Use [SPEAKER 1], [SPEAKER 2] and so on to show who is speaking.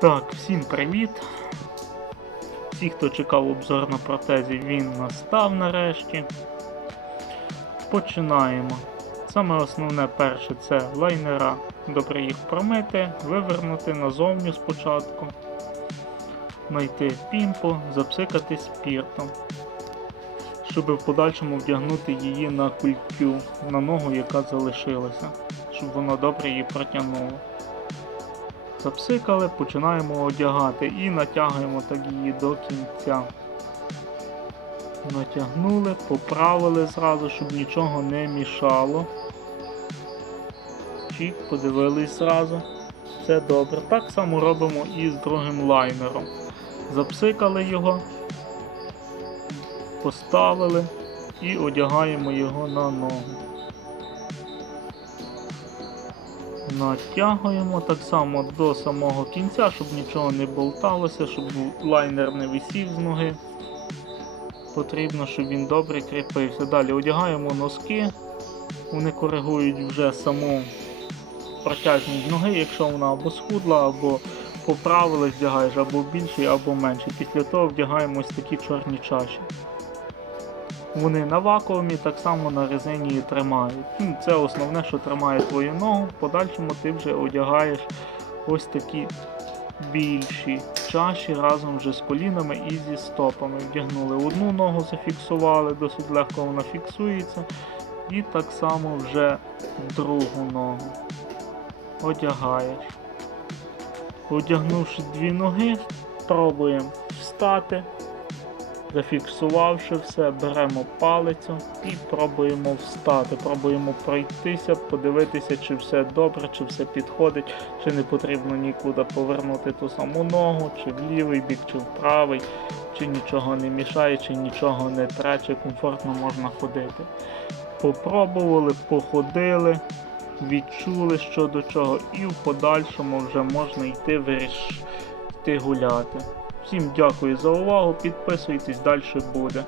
[SPEAKER 1] Так, всім привіт. Всі, хто чекав обзор на протезі, він настав нарешті. Починаємо. Саме основне перше це лайнера. Добре їх промити, вивернути назовню спочатку, знайти пімпу, запсикати спіртом, щоб в подальшому вдягнути її на культю, на ногу, яка залишилася, щоб вона добре її протягнула. Запсикали, починаємо одягати і натягуємо так її до кінця. Натягнули, поправили зразу, щоб нічого не мішало. Чік, подивились зразу. Це добре. Так само робимо і з другим лайнером. Запсикали його, поставили і одягаємо його на ногу. Натягуємо так само до самого кінця, щоб нічого не болталося, щоб лайнер не висів з ноги. Потрібно, щоб він добре кріпився. Далі одягаємо носки, вони коригують вже саму протяжність ноги, якщо вона або схудла, або поправилась, вдягаєш або більший, або менший. Після того вдягаємо ось такі чорні чаші. Вони на вакуумі так само на резині тримають. Ну, Це основне, що тримає твою ногу. В подальшому ти вже одягаєш ось такі більші чаші разом вже з колінами і зі стопами. Вдягнули одну ногу, зафіксували, досить легко вона фіксується. І так само вже другу ногу одягаєш. Одягнувши дві ноги, пробуємо встати. Зафіксувавши все, беремо палицю і пробуємо встати. Пробуємо пройтися, подивитися, чи все добре, чи все підходить, чи не потрібно нікуди повернути ту саму ногу, чи в лівий бік, чи в правий, чи нічого не мішає, чи нічого не тре, чи комфортно можна ходити. Попробували, походили, відчули що до чого, і в подальшому вже можна йти вирішити гуляти. Всім дякую за увагу, підписуйтесь, далі буде.